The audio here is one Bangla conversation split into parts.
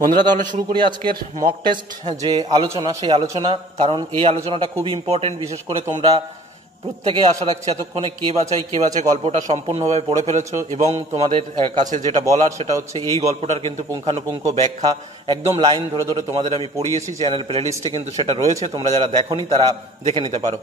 বন্ধুরা, তাহলে শুরু করি আজকের মক টেস্ট যে আলোচনা, সেই আলোচনা। কারণ এই আলোচনাটা খুবই ইম্পর্টেন্ট। বিশেষ করে তোমরা প্রত্যেকে আশা রাখছি এতক্ষণে কে বাঁচে গল্পটা সম্পূর্ণভাবে পড়ে ফেলেছো, এবং তোমাদের কাছে যেটা বলার সেটা হচ্ছে এই গল্পটার কিন্তু পুঙ্খানুপুঙ্খ ব্যাখ্যা একদম লাইন ধরে ধরে তোমাদের আমি পড়িয়েছি। চ্যানেল প্লেলিস্টে কিন্তু সেটা রয়েছে, তোমরা যারা দেখোনি তারা দেখে নিতে পারো।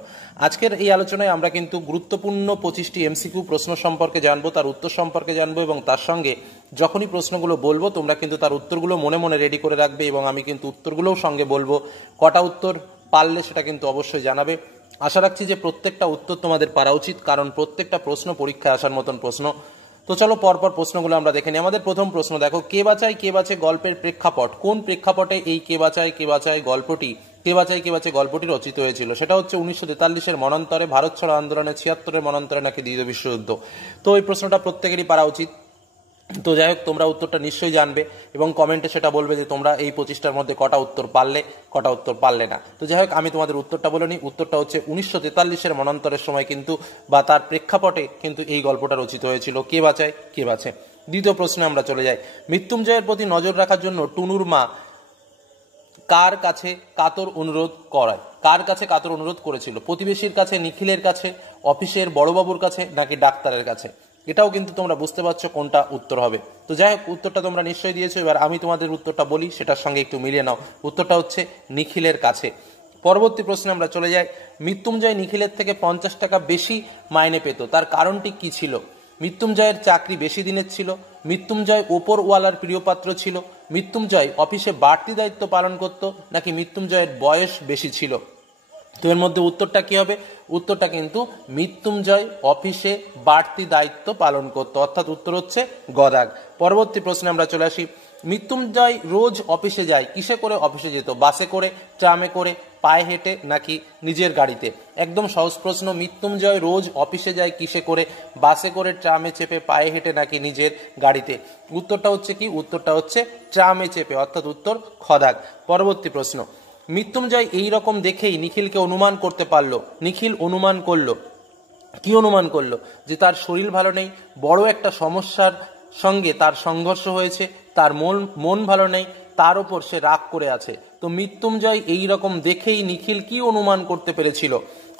আজকের এই আলোচনায় আমরা কিন্তু গুরুত্বপূর্ণ 25টি এমসিকিউ প্রশ্ন সম্পর্কে জানবো, তার উত্তর সম্পর্কে জানবো, এবং তার সঙ্গে যখনই প্রশ্নগুলো বলবো তোমরা কিন্তু তার উত্তরগুলো মনে মনে রেডি করে রাখবে, এবং আমি কিন্তু উত্তরগুলোও সঙ্গে বলবো। কটা উত্তর পারলে সেটা কিন্তু অবশ্যই জানাবে। আশা রাখছি যে প্রত্যেকটা উত্তর তোমাদের পারা উচিত, কারণ প্রত্যেকটা প্রশ্ন পরীক্ষায় আসার মতন প্রশ্ন। তো চলো পরপর প্রশ্নগুলো আমরা দেখে নিই। আমাদের প্রথম প্রশ্ন দেখো, কে বাঁচে গল্পের প্রেক্ষাপট কোন প্রেক্ষাপটে এই কে বাঁচায় গল্পটি রচিত হয়েছিল? সেটা হচ্ছে 1943-এর মনান্তরে, ভারত ছাড়ো আন্দোলনে, 76-এর মনান্তরে, নাকি দ্বিতীয় বিশ্বযুদ্ধ। তো এই প্রশ্নটা প্রত্যেকেরই পারা উচিত। তো যাই হোক, তোমরা উত্তরটা নিশ্চয়ই জানবে এবং কমেন্টে সেটা বলবে যে তোমরা এই 25টার মধ্যে কটা উত্তর পারলে না। তো যাই হোক, আমি তোমাদের উত্তরটা বলে নিই। উত্তরটা হচ্ছে 1943-এর মনান্তরের সময় কিন্তু বা তার প্রেক্ষাপটে কিন্তু এই গল্পটা রচিত হয়েছিল। কে বাঁচে। দ্বিতীয় প্রশ্নে আমরা চলে যাই। মৃত্যুঞ্জয়ের প্রতি নজর রাখার জন্য টুনুর মা কার কাছে কাতর অনুরোধ করেছিল? প্রতিবেশীর কাছে, নিখিলের কাছে, অফিসের বড়বাবুর কাছে, নাকি ডাক্তারের কাছে? এটাও কিন্তু তোমরা বুঝতে পারছো কোনটা উত্তর হবে। তো যাই হোক, উত্তরটা তোমরা নিশ্চয়ই দিয়েছো। এবার আমি তোমাদের উত্তরটা বলি, সেটার সঙ্গে একটু মিলিয়ে নাও। উত্তরটা হচ্ছে নিখিলের কাছে। পরবর্তী প্রশ্নে আমরা চলে যাই। মৃত্যুঞ্জয় নিখিলের থেকে 50 টাকা বেশি মাইনে পেত, তার কারণটি কি ছিল? মৃত্যুঞ্জয়ের চাকরি বেশি দিনের ছিল, মৃত্যুঞ্জয় ওপরওয়ালার প্রিয়পাত্র ছিল, মৃত্যুঞ্জয় অফিসে বাড়তি দায়িত্ব পালন করত, নাকি মৃত্যুঞ্জয়ের বয়স বেশি ছিল? তো এর মধ্যে উত্তরটা কি হবে? উত্তরটা কিন্তু মৃত্যুঞ্জয় অফিসে বাড়তি দায়িত্ব পালন করত, অর্থাৎ উত্তর হচ্ছে গদাগ। পরবর্তী প্রশ্নে আমরা চলে আসি। মৃত্যুঞ্জয় রোজ অফিসে যায়, কিসে করে অফিসে যেত? বাসে করে, ট্রামে করে, পায়ে হেঁটে, নাকি নিজের গাড়িতে? একদম সহজ প্রশ্ন। মৃত্যুঞ্জয় রোজ অফিসে যায় কিসে করে? বাসে করে, ট্রামে চেপে, পায়ে হেঁটে, নাকি নিজের গাড়িতে? উত্তরটা হচ্ছে কি? উত্তরটা হচ্ছে ট্রামে চেপে, অর্থাৎ উত্তর খদাগ। পরবর্তী প্রশ্ন। মৃত্যুঞ্জয় এই রকম দেখেই নিখিলকে অনুমান করতে পারলো। নিখিল অনুমান করলো, কি অনুমান করলো? যে তার শরীর ভালো নেই, বড় একটা সমস্যার সঙ্গে তার সংঘর্ষ হয়েছে, তার মন ভালো নেই, তার ওপর সে রাগ করে আছে। তো মৃত্যুঞ্জয় এই রকম দেখেই নিখিল কি অনুমান করতে পেরেছিল?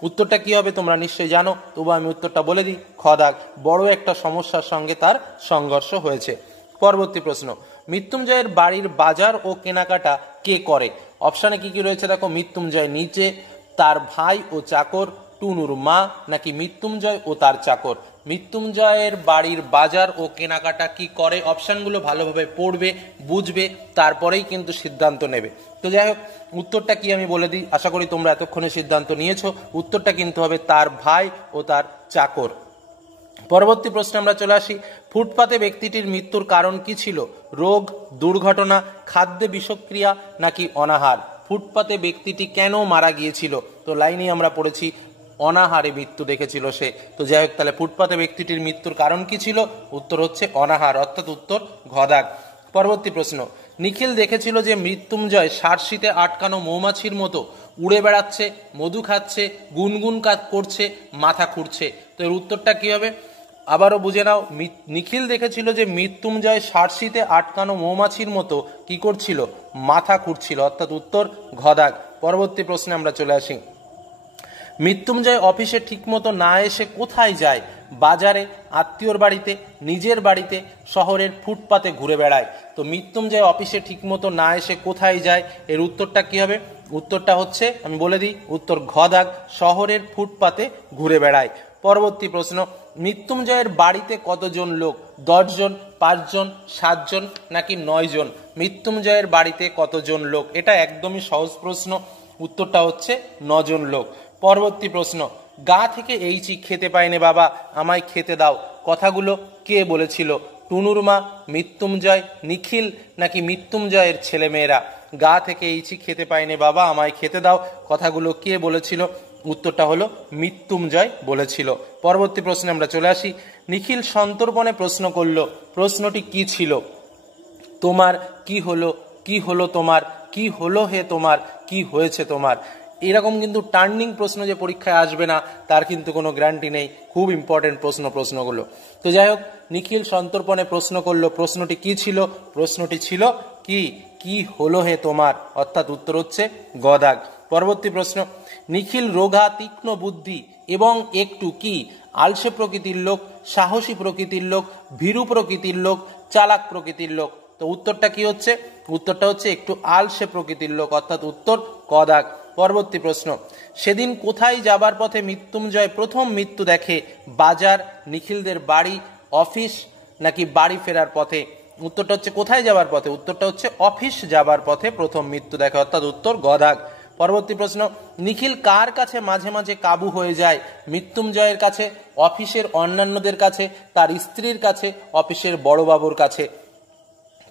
উত্তরটা কি হবে তোমরা নিশ্চয়ই জানো, তবু আমি উত্তরটা বলে দিই। খদাগ, বড় একটা সমস্যার সঙ্গে তার সংঘর্ষ হয়েছে। পরবর্তী প্রশ্ন। মৃত্যুঞ্জয়ের বাড়ির বাজার ও কেনাকাটা কে করে? অপশানে কি কি রয়েছে দেখো। মৃত্যুঞ্জয় নিচে, তার ভাই ও চাকর, টুনুর মা, নাকি মৃত্যুঞ্জয় ও তার চাকর? মৃত্যুঞ্জয়ের বাড়ির বাজার ও কেনাকাটা কি করে? অপশানগুলো ভালোভাবে পড়বে, বুঝবে, তারপরেই কিন্তু সিদ্ধান্ত নেবে। তো যাই হোক, উত্তরটা কি আমি বলে দিই, আশা করি তোমরা এতক্ষণে সিদ্ধান্ত নিয়েছো। উত্তরটা কিন্তু হবে তার ভাই ও তার চাকর। পরবর্তী প্রশ্নে আমরা চলে আসি। ফুটপাতে ব্যক্তিটির মৃত্যুর কারণ কি ছিল? রোগ, দুর্ঘটনা, খাদ্যে বিষক্রিয়া, নাকি অনাহার? ফুটপাতে ব্যক্তিটি কেন মারা গিয়েছিল? তো লাইনেই আমরা পড়েছি অনাহারে মৃত্যু দেখেছিল সে। তো যাই হোক, তাহলে ফুটপাতে ব্যক্তিটির মৃত্যুর কারণ কি ছিল? উত্তর হচ্ছে অনাহার, অর্থাৎ উত্তর ঘদাগ। পরবর্তী প্রশ্ন। নিখিল দেখেছিল যে মৃত্যুঞ্জয় সারশিতে আটকানো মৌমাছির মতো উড়ে বেড়াচ্ছে, মধু খাচ্ছে, গুনগুন করছে, মাথা খুঁড়ছে। তো এর উত্তরটা কি হবে? আবারও বুঝে নাও। নিখিল দেখেছিল যে মৃত্যুঞ্জয় সারশিতে আটকানো মৌমাছির মতো কি করছিল? মাথা খুঁড়ছিল, অর্থাৎ উত্তর ঘদাগ। পরবর্তী প্রশ্নে আমরা চলে আসি। মৃত্যুঞ্জয় অফিসে ঠিকমতো না এসে কোথায় যায়? বাজারে, আত্মীয়র বাড়িতে, নিজের বাড়িতে, শহরের ফুটপাতে ঘুরে বেড়ায়। তো মৃত্যুঞ্জয় অফিসে ঠিকমতো না এসে কোথায় যায়? এর উত্তরটা কি হবে? উত্তরটা হচ্ছে, আমি বলে দিই, উত্তর ঘদাগ, শহরের ফুটপাতে ঘুরে বেড়ায়। পরবর্তী প্রশ্ন। মৃত্যুঞ্জয়ের বাড়িতে কতজন লোক? 10 জন, 5 জন, 7 জন, নাকি 9 জন? মৃত্যুঞ্জয়ের বাড়িতে কতজন লোক? এটা একদমই সহজ প্রশ্ন। উত্তরটা হচ্ছে 9 জন লোক। পরবর্তী প্রশ্ন। গা থেকে এইচি খেতে পাইনি বাবা, আমায় খেতে দাও, কথাগুলো কে বলেছিল? টুনুর মা, মৃত্যুঞ্জয়, নিখিল, নাকি মৃত্যুঞ্জয়ের ছেলেমেয়েরা? গা থেকে এইচি খেতে পাইনি বাবা, আমায় খেতে দাও, কথাগুলো কে বলেছিল? উত্তরটা হলো মৃত্যুঞ্জয় বলেছিল। পরবর্তী প্রশ্নে আমরা চলে আসি। নিখিল সন্তর্পণে প্রশ্ন করলো, প্রশ্নটি কি ছিল? তোমার কি হলো? কি হলো তোমার? কি হলো হে তোমার? কি হয়েছে তোমার? এরকম কিন্তু টার্নিং প্রশ্ন যে পরীক্ষায় আসবে না তার কিন্তু কোনো গ্যারান্টি নেই। খুব ইম্পর্টেন্ট প্রশ্নগুলো। তো যাই হোক, নিখিল সন্তর্পণে প্রশ্ন করলো, প্রশ্নটি কি ছিল? প্রশ্নটি ছিল কি কি হলো হে তোমার, অর্থাৎ উত্তর হচ্ছে গদাগ। পরবর্তী প্রশ্ন, নিখিল রোগা তীক্ষ্ণ বুদ্ধি এবং একটু কি আলসে প্রকৃতির লোক, সাহসী প্রকৃতির লোক, ভীরু প্রকৃতির লোক, চালাক প্রকৃতির লোক। তো উত্তরটা কি হচ্ছে? উত্তরটা হচ্ছে একটু আলসে প্রকৃতির লোক, অর্থাৎ উত্তর কদাগ। পরবর্তী প্রশ্ন, সেদিন কোথায় যাবার পথে মৃত্যুঞ্জয় প্রথম মৃত্যু দেখে? বাজার, নিখিলদের বাড়ি, অফিস নাকি বাড়ি ফেরার পথে? উত্তরটা হচ্ছে কোথায় যাবার পথে? উত্তরটা হচ্ছে অফিস যাবার পথে প্রথম মৃত্যু দেখে, অর্থাৎ উত্তর গদাগ। পরবর্তী প্রশ্ন, নিখিল কার কাছে মাঝে মাঝে কাবু হয়ে যায়? মৃত্যুঞ্জয়ের কাছে, অফিসের অন্যান্যদের কাছে, তার স্ত্রীর কাছে, অফিসের বড়বাবুর কাছে।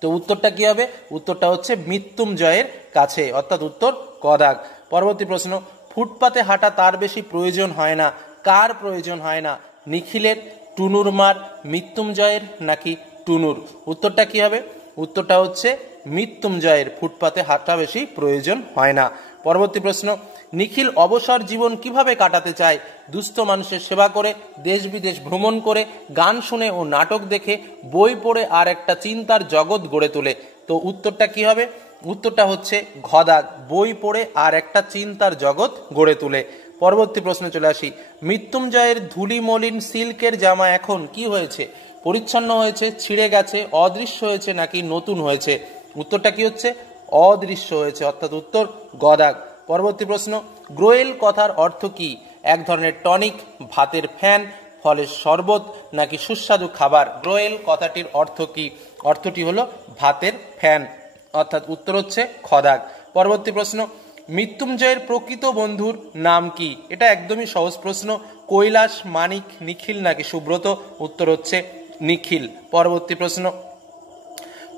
তো উত্তরটা কি হবে? উত্তরটা হচ্ছে মৃত্যুঞ্জয়ের কাছে, অর্থাৎ উত্তর কদাগ। পরবর্তী প্রশ্ন, ফুটপাতে হাঁটা তার বেশি প্রয়োজন হয় না, কার প্রয়োজন হয় না? নিখিলের, টুনুর মার, মৃত্যুঞ্জয়ের নাকি টুনুর? উত্তরটা কি হবে? উত্তরটা হচ্ছে মৃত্যুঞ্জয়ের, ফুটপাতে হাঁটা বেশি প্রয়োজন হয় না। পরবর্তী প্রশ্ন, নিখিল অবসর জীবন কিভাবে কাটাতে চায়? দুস্থ মানুষের সেবা করে, দেশ বিদেশ ভ্রমণ করে, গান শুনে ও নাটক দেখে, বই পড়ে আর একটা চিন্তার জগৎ গড়ে তোলে। তো উত্তরটা কি হবে? উত্তরটা হচ্ছে ঘদাগ, বই পড়ে আর একটা চিন্তার জগৎ গড়ে তোলে। পরবর্তী প্রশ্নে চলে আসি, মৃত্যুঞ্জয়ের ধুলি মলিন সিল্কের জামা এখন কি হয়েছে? পরিচ্ছন্ন হয়েছে, ছিঁড়ে গেছে, অদৃশ্য হয়েছে নাকি নতুন হয়েছে? উত্তরটা কি হচ্ছে? অদৃশ্য হয়েছে, অর্থাৎ উত্তর গদাগ। পরবর্তী প্রশ্ন, গ্রোয়েল কথার অর্থ কি? এক ধরনের টনিক, ভাতের ফ্যান, ফলের শরবত নাকি সুস্বাদু খাবার? গ্রোয়েল কথাটির অর্থ কি? অর্থটি হলো ভাতের ফ্যান, অর্থাৎ উত্তর হচ্ছে খদাগ। পরবর্তী প্রশ্ন, মৃত্যুঞ্জয়ের প্রকৃত বন্ধুর নাম কি? এটা একদমই সহজ প্রশ্ন। কৈলাস, মানিক, নিখিল নাকি সুব্রত? উত্তর হচ্ছে নিখিল। পরবর্তী প্রশ্ন,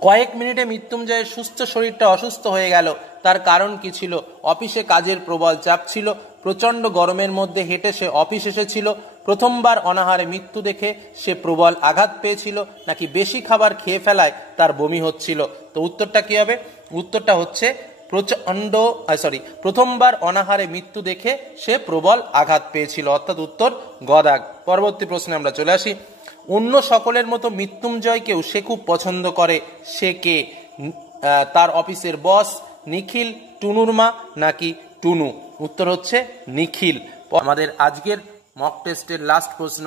কয়েক মিনিটে মৃত্যুঞ্জয়ের সুস্থ শরীরটা অসুস্থ হয়ে গেল, তার কারণ কি ছিল? অফিসে কাজের প্রবল চাপ ছিল, প্রচণ্ড গরমের মধ্যে হেঁটে সে অফিস এসেছিল, প্রথমবার অনাহারে মৃত্যু দেখে সে প্রবল আঘাত পেয়েছিল, নাকি বেশি খাবার খেয়ে ফেলায় তার বমি হচ্ছিল? তো উত্তরটা কি হবে? উত্তরটা হচ্ছে প্রথমবার অনাহারে মৃত্যু দেখে সে প্রবল আঘাত পেয়েছিল, অর্থাৎ উত্তর গদাগ। পরবর্তী প্রশ্নে আমরা চলে আসি, অন্য সকলের মতো মৃত্যুঞ্জয়কেও সে খুব পছন্দ করে, সে কে? তার অফিসের বস, নিখিল, টুনুর মা নাকি টুনু? উত্তর হচ্ছে নিখিল। আমাদের আজকের মক টেস্টের লাস্ট প্রশ্ন,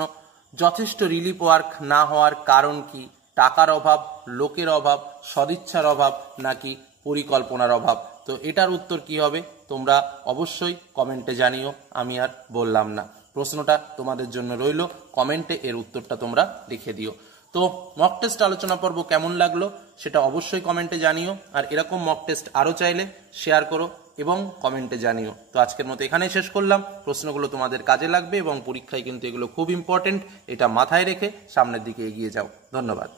যথেষ্ট রিলিফ ওয়ার্ক না হওয়ার কারণ কি? টাকার অভাব, লোকের অভাব, সদিচ্ছার অভাব নাকি পরিকল্পনার অভাব? তো এটার উত্তর কি হবে তোমরা অবশ্যই কমেন্টে জানিও, আমি আর বললাম না। প্রশ্নটা তোমাদের জন্য রইল, কমেন্টে এর উত্তরটা তোমরা লিখে দিও। তো মক টেস্ট আলোচনা পর্ব কেমন লাগলো সেটা অবশ্যই কমেন্টে জানিও, আর এরকম মক টেস্ট আরও চাইলে শেয়ার করো এবং কমেন্টে জানিও। তো আজকের মতো এখানেই শেষ করলাম। প্রশ্নগুলো তোমাদের কাজে লাগবে এবং পরীক্ষায় কিন্তু এগুলো খুব ইম্পর্টেন্ট, এটা মাথায় রেখে সামনের দিকে এগিয়ে যাও। ধন্যবাদ।